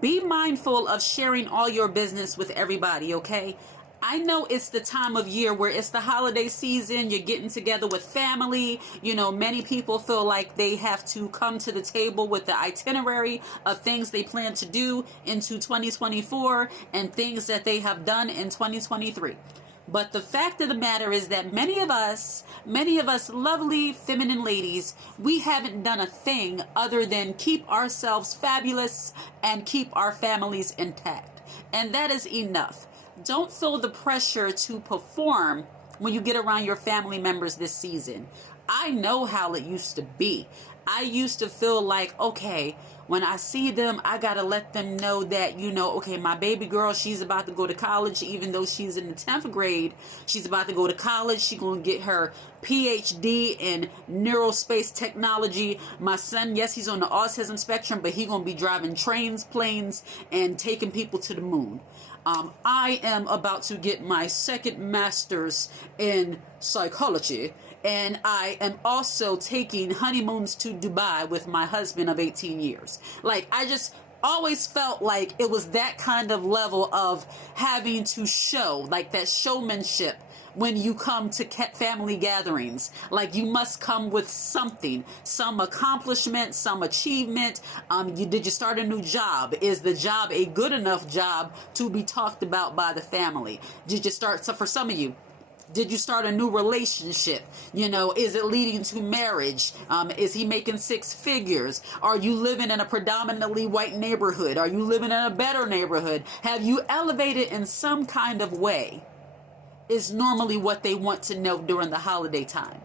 Be mindful of sharing all your business with everybody, okay? I know it's the time of year where it's the holiday season, you're getting together with family. Many people feel like they have to come to the table with the itinerary of things they plan to do into 2024 and things that they have done in 2023. But the fact of the matter is that many of us lovely feminine ladies, we haven't done a thing other than keep ourselves fabulous and keep our families intact. And that is enough. Don't feel the pressure to perform when you get around your family members this season. I know how it used to be. I used to feel like, okay, when I see them, I gotta let them know that, okay, my baby girl, she's about to go to college, even though she's in the 10th grade. She's about to go to college. She's gonna get her PhD in neurospace technology. My son, yes, he's on the autism spectrum, but he's gonna be driving trains, planes, and taking people to the moon. I am about to get my second master's in psychology, and I am also taking honeymoons to Dubai with my husband of 18 years. Like, I just always felt like it was that kind of level of having to show, like that showmanship when you come to family gatherings. Like, you must come with something, some accomplishment, some achievement. Did you start a new job? Is the job a good enough job to be talked about by the family? So for some of you, did you start a new relationship? Is it leading to marriage? Is he making 6 figures? Are you living in a predominantly white neighborhood? Are you living in a better neighborhood? Have you elevated in some kind of way? Is normally what they want to know during the holiday time.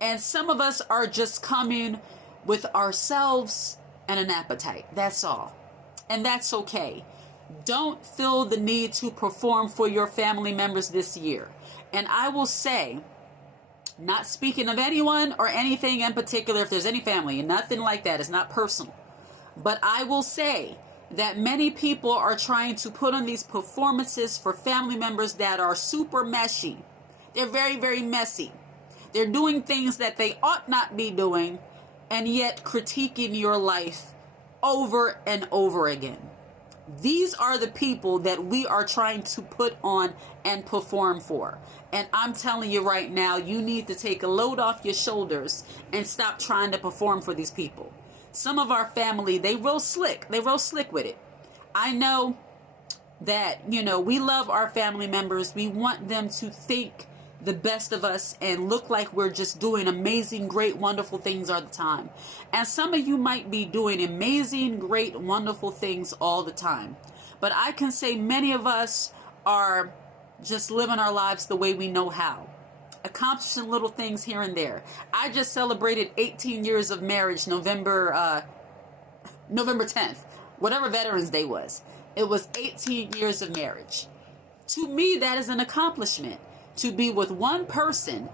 And some of us are just coming with ourselves and an appetite. That's all. And that's okay. Don't feel the need to perform for your family members this year. And I will say, not speaking of anyone or anything in particular, if there's any family, nothing like that, it's not personal. But I will say that many people are trying to put on these performances for family members that are super messy. They're very, very messy. They're doing things that they ought not be doing, and yet critiquing your life over and over again. These are the people that we are trying to put on and perform for. And I'm telling you right now, you need to take a load off your shoulders and stop trying to perform for these people. Some of our family, they real slick. They real slick with it. I know that, we love our family members. We want them to think the best of us and look like we're just doing amazing, great, wonderful things all the time. And some of you might be doing amazing, great, wonderful things all the time. But I can say many of us are just living our lives the way we know how. Accomplishing little things here and there. I just celebrated 18 years of marriage November 10th, whatever Veterans Day was. It was 18 years of marriage. To me, that is an accomplishment. To be with one person,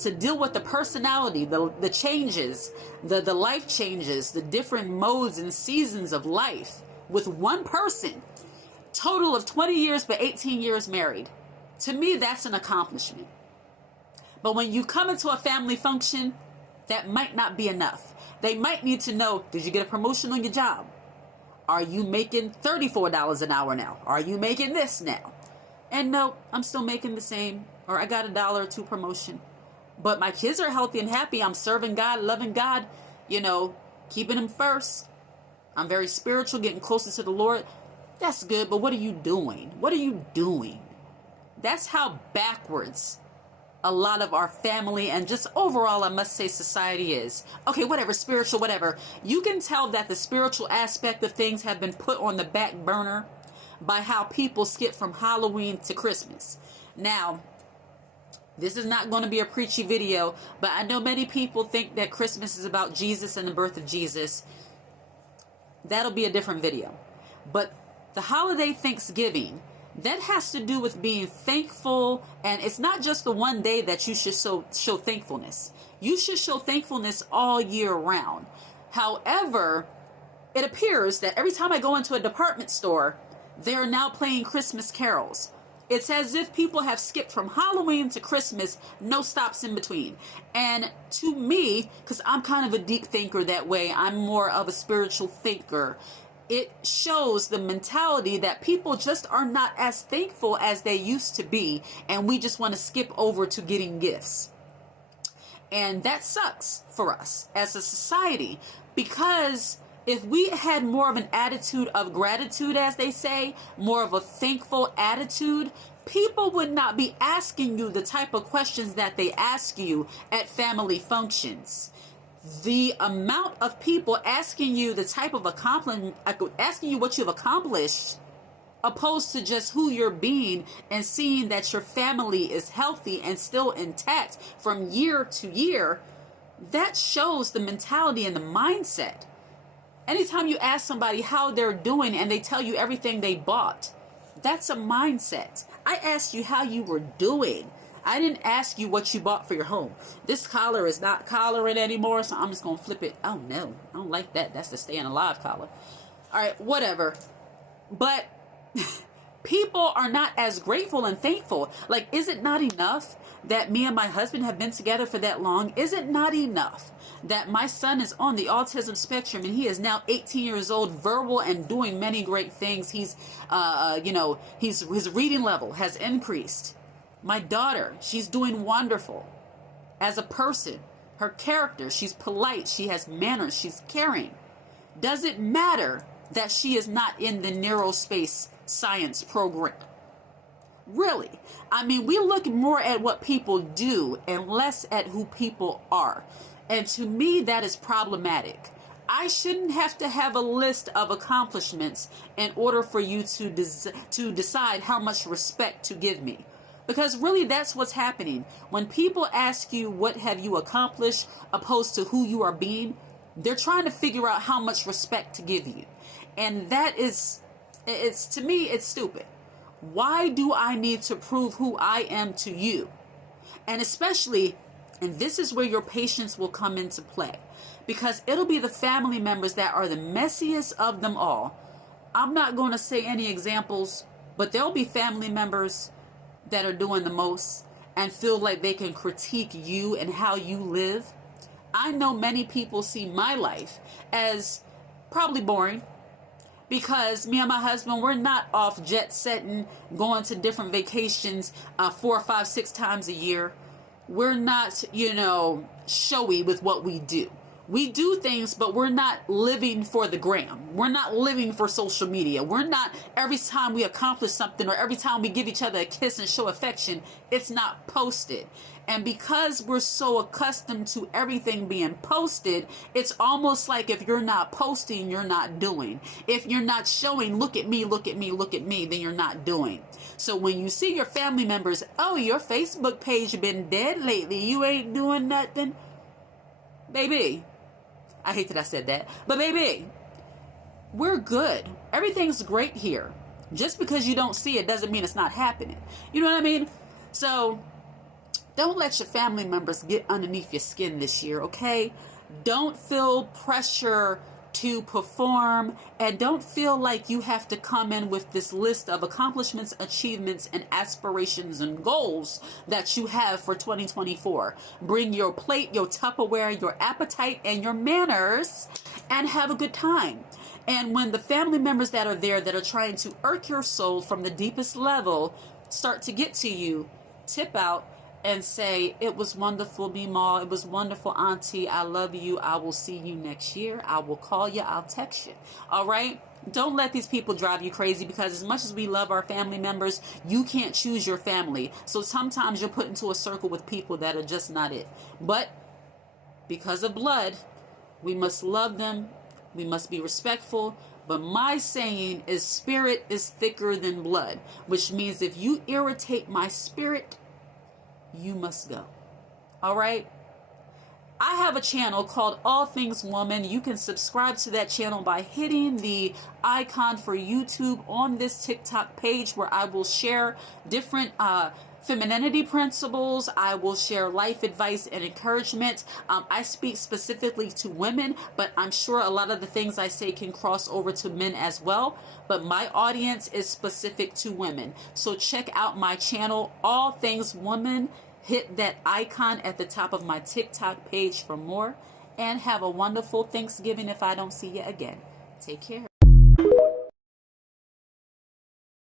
to deal with the personality, the changes, the life changes, the different modes and seasons of life with one person. Total of 20 years, but 18 years married. To me, that's an accomplishment. But when you come into a family function, that might not be enough. They might need to know, did you get a promotion on your job? Are you making $34 an hour now? Are you making this now? And no, I'm still making the same. Or I got $1 or $2 promotion. But my kids are healthy and happy. I'm serving God, loving God, keeping Him first. I'm very spiritual, getting closer to the Lord. That's good, but what are you doing? What are you doing? That's how backwards a lot of our family and just overall, I must say, society is. Okay, whatever, spiritual, whatever. You can tell that the spiritual aspect of things have been put on the back burner by how people skip from Halloween to Christmas. Now, this is not going to be a preachy video, but I know many people think that Christmas is about Jesus and the birth of Jesus. That'll be a different video. But the holiday Thanksgiving, that has to do with being thankful. And it's not just the one day that you should show thankfulness. You should show thankfulness all year round. However, it appears that every time I go into a department store, they're now playing Christmas carols. It's as if people have skipped from Halloween to Christmas, no stops in between. And to me, because I'm kind of a deep thinker that way, I'm more of a spiritual thinker. it shows the mentality that people just are not as thankful as they used to be, and we just want to skip over to getting gifts. And that sucks for us as a society, because if we had more of an attitude of gratitude, as they say, more of a thankful attitude, people would not be asking you the type of questions that they ask you at family functions. The amount of people asking you the type of accomplishment, asking you what you've accomplished, opposed to just who you're being, and seeing that your family is healthy and still intact from year to year, that shows the mentality and the mindset. Anytime you ask somebody how they're doing and they tell you everything they bought, that's a mindset. I asked you how you were doing. I didn't ask you what you bought for your home. This collar is not collaring anymore, so I'm just going to flip it. Oh no, I don't like that. That's the staying alive collar. All right, whatever. But people are not as grateful and thankful. Like, is it not enough that me and my husband have been together for that long? Is it not enough that my son is on the autism spectrum and he is now 18 years old, verbal and doing many great things? He's, his reading level has increased. My daughter, she's doing wonderful as a person. Her character, she's polite, she has manners, she's caring. Does it matter that she is not in the neurospace science program? Really? I mean, we look more at what people do and less at who people are. And to me, that is problematic. I shouldn't have to have a list of accomplishments in order for you to decide how much respect to give me. Because really, that's what's happening. When people ask you what have you accomplished opposed to who you are being, they're trying to figure out how much respect to give you. And that is, to me, it's stupid. Why do I need to prove who I am to you? And especially, and this is where your patience will come into play, because it'll be the family members that are the messiest of them all. I'm not going to say any examples, but there'll be family members that are doing the most and feel like they can critique you and how you live. I know many people see my life as probably boring, because me and my husband, we're not off jet setting, going to different vacations 4, 5, 6 times a year. We're not, showy with what we do. We do things, but we're not living for the gram. We're not living for social media. We're not, every time we accomplish something or every time we give each other a kiss and show affection, it's not posted. And because we're so accustomed to everything being posted, it's almost like if you're not posting, you're not doing. If you're not showing, look at me, look at me, look at me, then you're not doing. So when you see your family members, oh, your Facebook page been dead lately, you ain't doing nothing. Baby, I hate that I said that, but baby, we're good. Everything's great here. Just because you don't see it doesn't mean it's not happening. You know what I mean? So don't let your family members get underneath your skin this year, okay? Don't feel pressure to perform, and don't feel like you have to come in with this list of accomplishments, achievements, and aspirations and goals that you have for 2024. Bring your plate, your Tupperware, your appetite, and your manners, and have a good time. And when the family members that are there that are trying to irk your soul from the deepest level start to get to you, tip out and say, it was wonderful, Meemaw. It was wonderful, Auntie. I love you. I will see you next year. I will call you. I'll text you. All right? Don't let these people drive you crazy, because as much as we love our family members, you can't choose your family. So sometimes you're put into a circle with people that are just not it. But because of blood, we must love them. We must be respectful. But my saying is, spirit is thicker than blood, which means if you irritate my spirit, you must go. All right? I have a channel called All Things Woman. You can subscribe to that channel by hitting the icon for YouTube on this TikTok page, where I will share different femininity principles. I will share life advice and encouragement. I speak specifically to women, but I'm sure a lot of the things I say can cross over to men as well. But my audience is specific to women. So check out my channel, All Things Woman. Hit that icon at the top of my TikTok page for more. And have a wonderful Thanksgiving if I don't see you again. Take care.